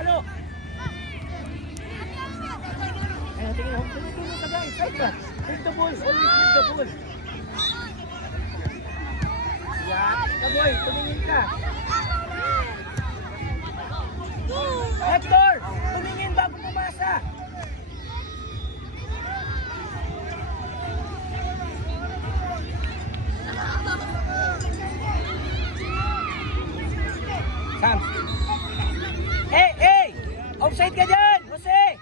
Halo! Ayan, tingin mo. Tumutulong sa guys. Side ka. With the ball. Always with the ball. Yan. Kaboy, tumingin ka. Hector! Tumingin bago pumasa. Sam. Hey! Offside ka dyan! Jose!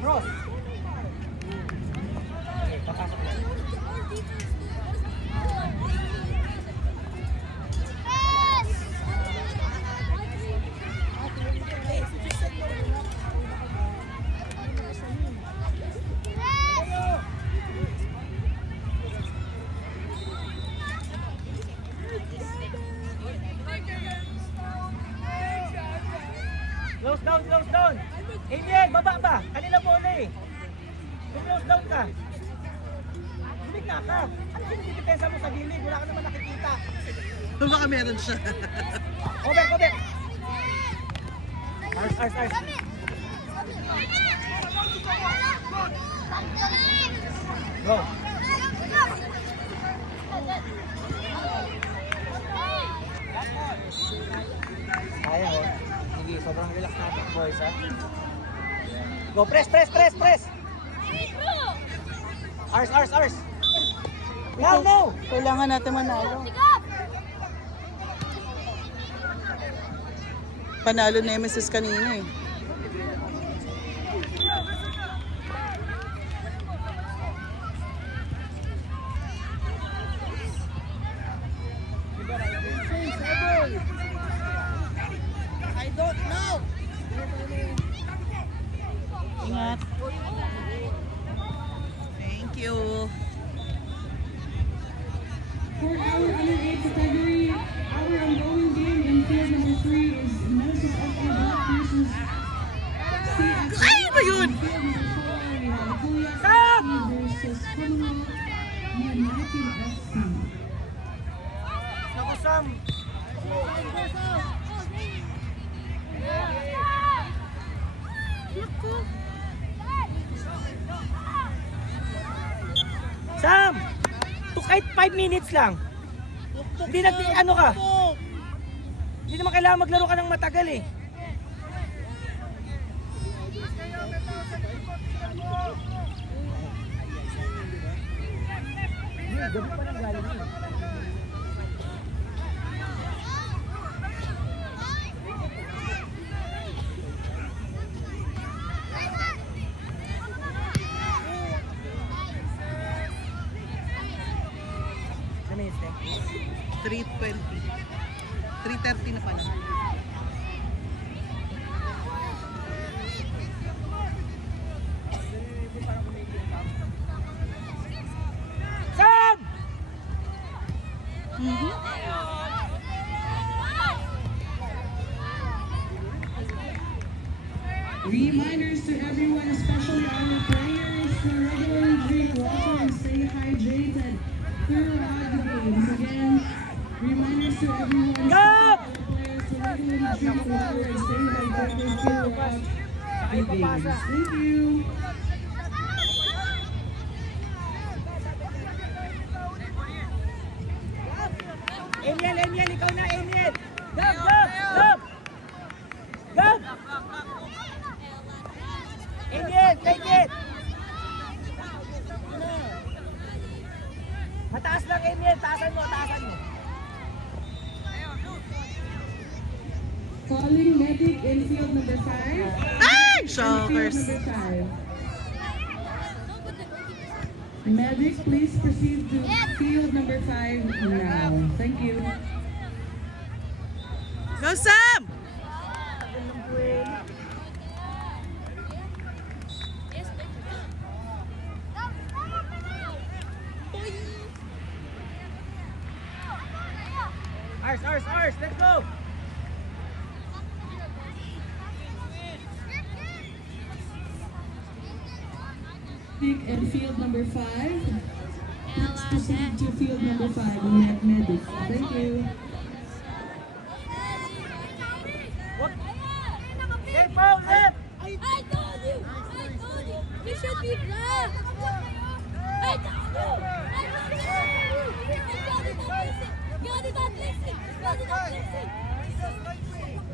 Cross. Okay, papasok na. Close down. Emil, baba ba? Kanila bola eh. Close down ka. Bumigla ka. Ano sinigdepensa mo sa gilid? Wala ka naman nakikita. Baka meron siya. Over. Ars. Go. Kaya oh. Sige, sobrang relax natin boys ha. Go, press! Ars! No! Kailangan natin manalo. Panalo na Nemesis kanina eh. I don't know! Ingat. Thank you. For our under-8 category, our ongoing game in field number 3 is Nemesis FA Black versus CFA. Ay, ano yun? In field number 4, we have Kuya Stop! FC versus Commonwealth United FC. Naku, Sam! Sam! Kahit 5 minutes lang. Hindi ano ka? Hindi naman kailangan maglaro ka ng matagal eh. Gabi pa ng galing eh. Ano minutes na? 3:20. 3:30 na pala. Sam! Reminders to everyone, especially our players, to regularly drink water and stay hydrated throughout the games. Again, reminders to everyone, especially our players, to regularly drink water and stay hydrated throughout the games. Thank you. Emil, ikaw na, Emil! Gab! Emil, take it! Mataas lang, Emil. Taasan mo. Calling medic in field number 5. Ay! Field Shockers. number 5. Medic, please proceed to field number 5 now. Thank you. Go Sam! Ars, let's go! Pick and field number 5. Let's proceed to field number 5, Med Medic. Thank you. What? Hey, foul, left! I told you! You should be black! I told you! You did not listen! You did not listen!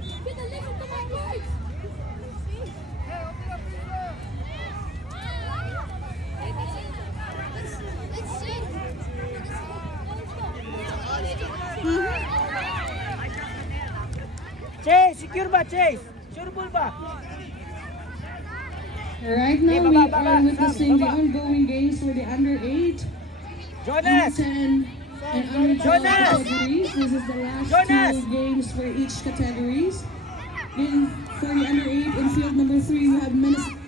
You did not listen to my words! Let's sing! Chase, secure ba, Chase? Sure ball ba? Right now, we are witnessing the ongoing games for the under 8, under Jonas! 10, and under 12 Jonas! categories. This is the last Jonas! 2 games for each categories. For the under 8, in field number 3, we have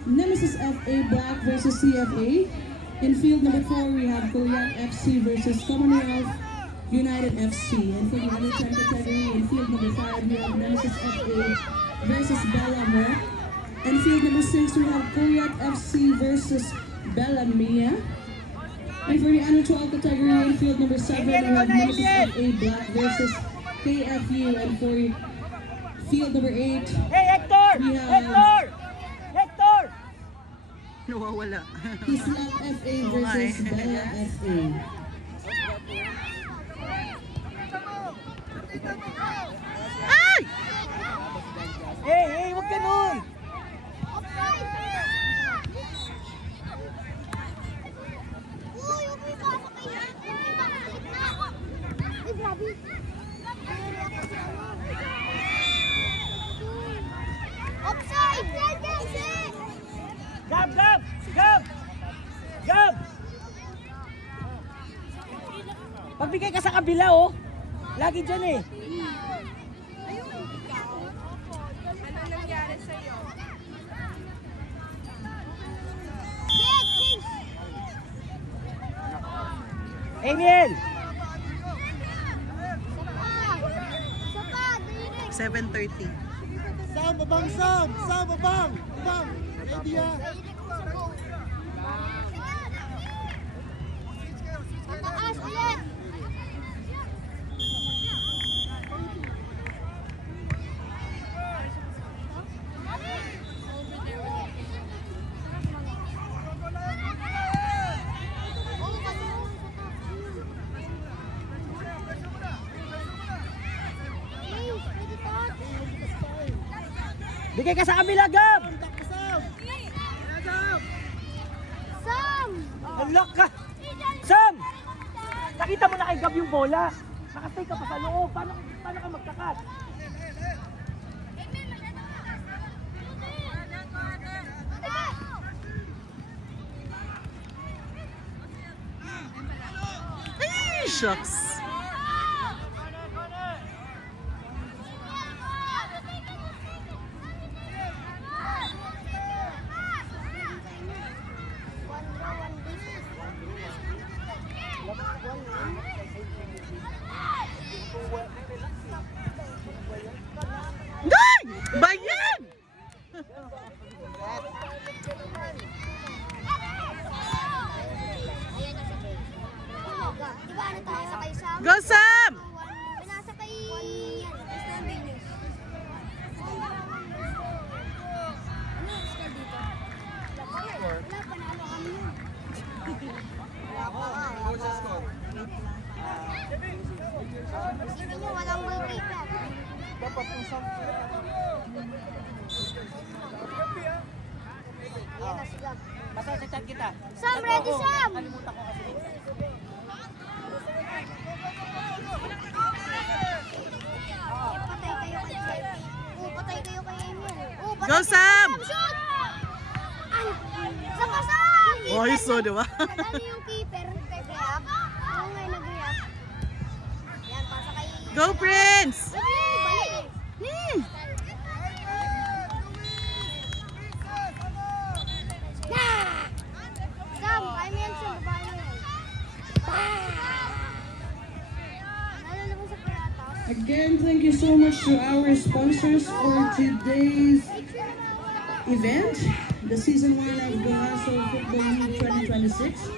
Nemesis FA Black versus CFA. In field number 4, we have Korean FC versus Commonwealth United FC. And for the under 10 category, in field number 5, we have Nemesis FA versus Bellamo. In field number 6, we have Korean FC versus Bellamia. And for the under 12 category, in field number 7, we have Nemesis FA Black versus KFU. And for field number 8, Hey, Hector! We have- Hector! Hector! Nawawala. Islam FA versus Bella FA. Ay! Hey, huwag ganun! Uy, huwag mo ipasok kayo. Ay, grabe. Offside! Gab, Gab! Gab! Gab! Pagbigay ka sa kabila, oh. Lagi dyan eh. Emil! 7:30. Sam, babang, Sam! Sam, babang! Babang! Idea! Mataas ulit! Bigay ka sa kabila, Gab! Sam! Nalak ka! Sam! Nakita mo na kay Gab yung bola. Nakastay ka pa sa loob. Paano ka magkakat? Ay, shucks. Ay! Bayan! Diba ano tayo sakay sa... Go, Sam! Pinasakay... Island Venus. Ano yung score dito? Wala, panalo kami yun. Gusto nyo walang goalkeeper. Ayan na si Gab. Basta chat kita. Sam, ready Sam! Kalimutan ko kasi. Patay kayo kay Jeff. Patay kayo kay Emil. Patay Go, kayo kay Sam! Shoot! Ay! Saka Sam! Oh, ayos so, di ba? Nagano yung keeper? Nag-react? Oo nga, nag-react. Yan, pasa kay... Go, Prince! Balik! Sam, kaya mo yan Sam. Babae mo yan. Nalo naman sa Piratas. Again, thank you so much to our sponsors for today's event, the season 1 of Bungaso Football League 2026.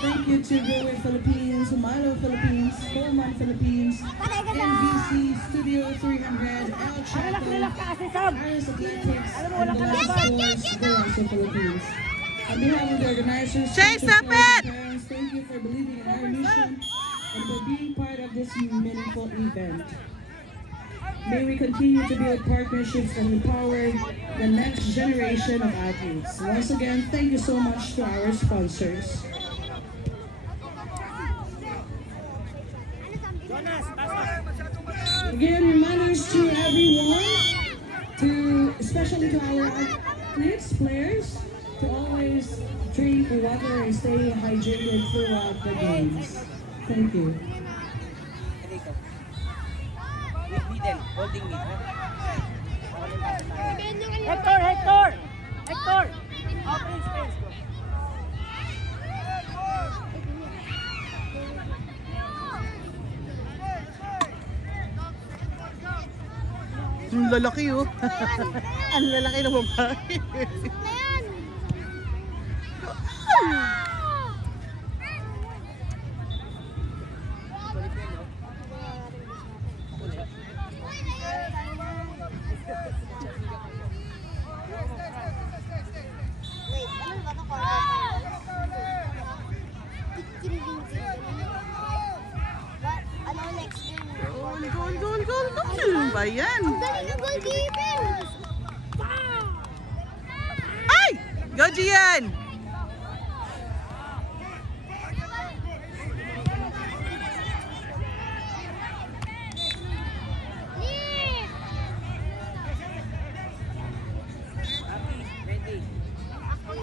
Thank you to Go Away Philippines, Milo Philippines, Coleman Philippines, NBC Studio 300, El Chaco, Relax ka kasi, Sam. Iris Athletics, Alam mo, and walang the kalaban. last sports, Bungaso Philippines. On behalf of the organizers, Chase, teachers, stop players, it! and parents, thank you for believing in our mission and for being part of this meaningful event. May we continue to build partnerships and empower the next generation of athletes. Once again, thank you so much to our sponsors. Jonas, pasok. Again, reminders to everyone, especially to our athletes, players, to always drink water and stay hydrated throughout the games. Thank you. Middle, holding mid. Hector, Hector! Hector! Oh, Prince, Prince. Go. Ang lalaki oh. Ang lalaki ng babae. Ano next game? Goal. Ano ba yan? Dali ng goalkeeper! Ay! Go, Gian!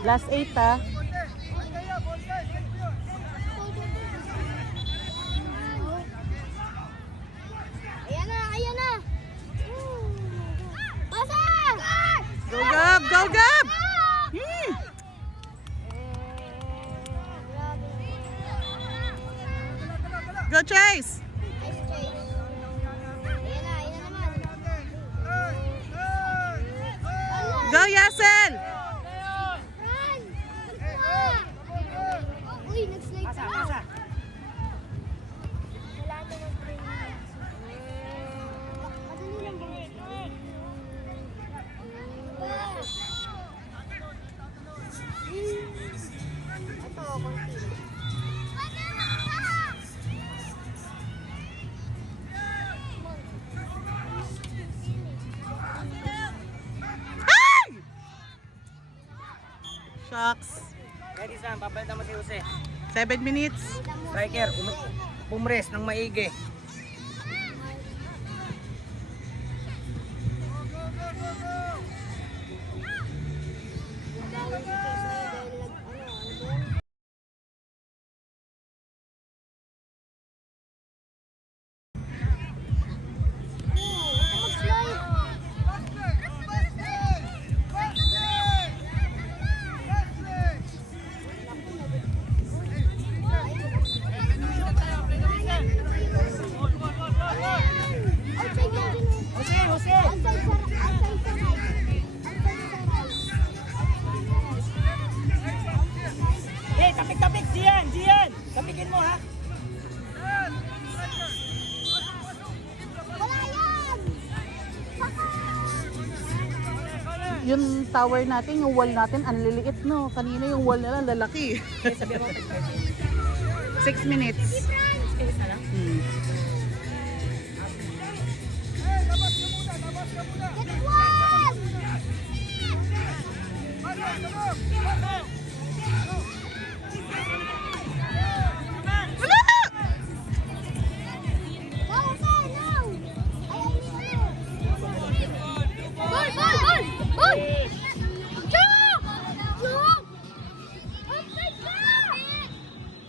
Last 8 ah. Ayan na! Pasa! Go, Gab! Go, Gab! Hmm. Go, Chase! Go, Yasel! Uy, nag-slide Pasa, ka. pasa. Wala na mag-bring. Madali lang ba? Ito, konti. Ay! Shucks. Ready, Sam. Papalitan mo si Jose. 7 minutes. Striker, pumres ng maigi. Jose, Jose! Eh, tapik-tapik! Gian! Gian! Tapikin mo, ha? Yung tower natin, yung wall natin, ang liliit no. Kanina yung wall nila lalaki. 6 minutes. Hmm.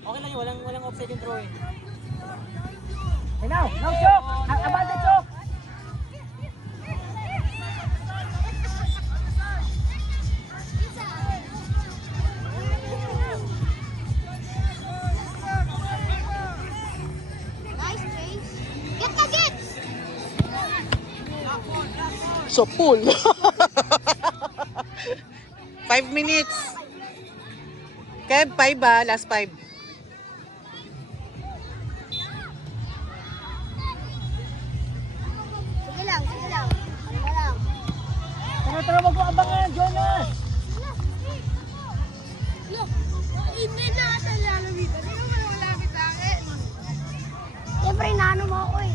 Okay lang yun, walang offside yung throwing. Hey, now, Chok! Abante, Chok! So pool. 5 minutes. Kev, 5 ba? Last 5. Sige lang, sige lang. Sige lang. Tara, wag mo abangan, Jonas! Look, hindi na ata lalawit. Hindi mo wala malapit sa akin. Siyempre, inaano mo ako eh.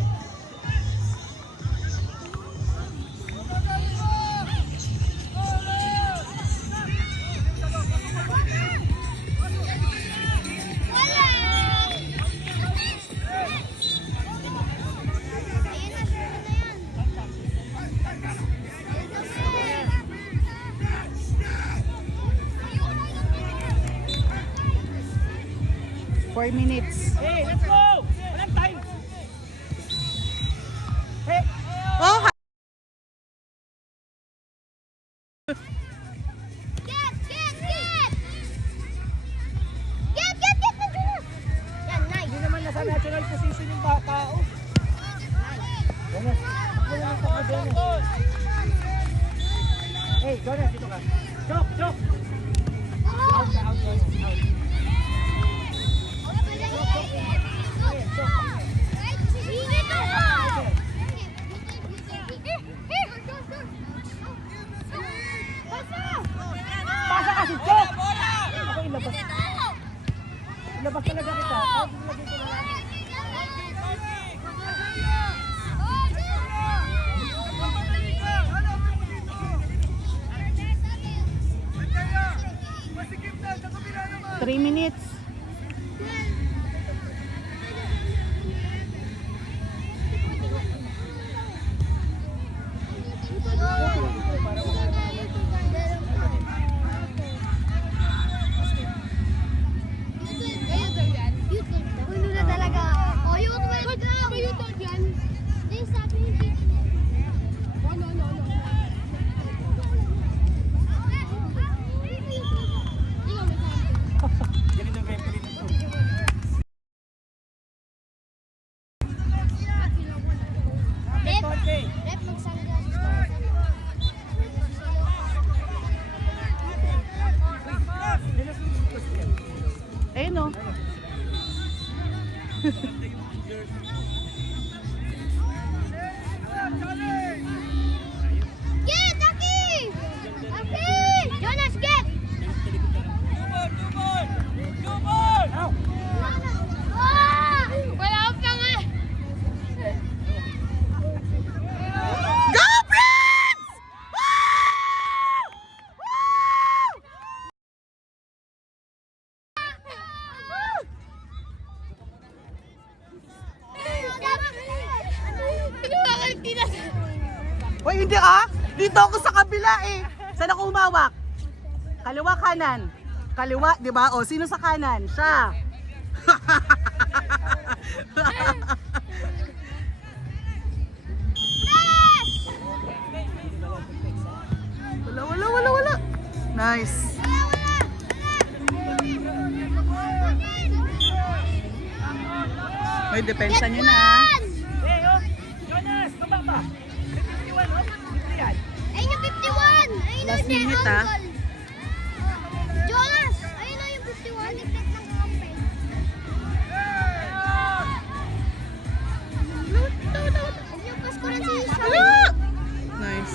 Four minutes. Hey, let's go! Walang time! Hey! Oh, Get! Get! Get! Get! Get! Get! Get! Yan, nice. Hindi naman nasa natural position yung tao. Jonas, takbo lang ang takbo, Jonas. Hey, Jonas, dito ka. Chok, chok! Out ka, out, Jonas, out. Pasa kasi, chok! Ako ilabas. Ilabas talaga kita. Out, ilagay ko na lang. Three minutes. Puno na talaga. Oh, YouTube lang. May YouTube yan. Hindi, sabi hindi. No. Ganito ang referee nito. Rep, Konti. rep, mag-sunglasses ka. Ayun o. Get, Aki! Aki! Jonas, get! Out! Ah! Wala pa nga. Go, Prince! Hoy, hindi ah! Dito ako sa kabila eh! Saan ako humawak? Kaliwa, kanan. Kaliwa, di ba? O, sino sa kanan? Siya. Wala. Nice. May depensa nyo na ah. Hey, oh! Jonas, baba ba? 51, oh? 50 yan. Ayun yung 51! Ayun Last yung minute, Uncle. ah. Jonas! Ayun na yung 51. Nagtat ng kampe. Ayun yung Pasko rin si Sean. Nice.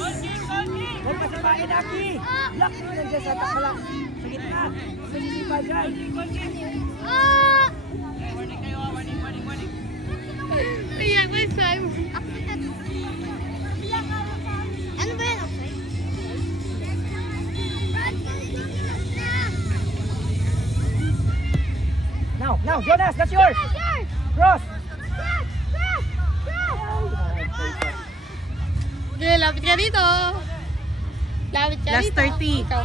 Huwag pasabain, Aki! Block mo nandiyan sa takalak. Sa gitna. Masisipa dyan. Ah! Ayan, may time. Ano ba yan? Okay. Now, Jonas, that's yours! Cross! Okay, lapit ka dito. Lapit ka Last dito.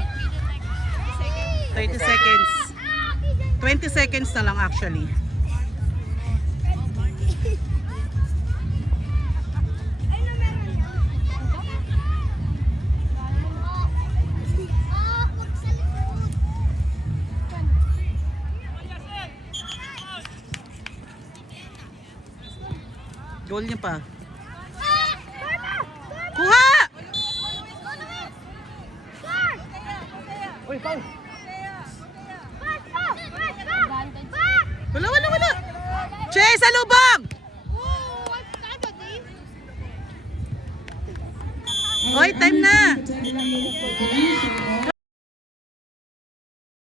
30. 30 seconds. 20 seconds na lang actually. Goal niya pa. Kuha! Uy, foul! Wala. Che, sa lubang! Oy, time na!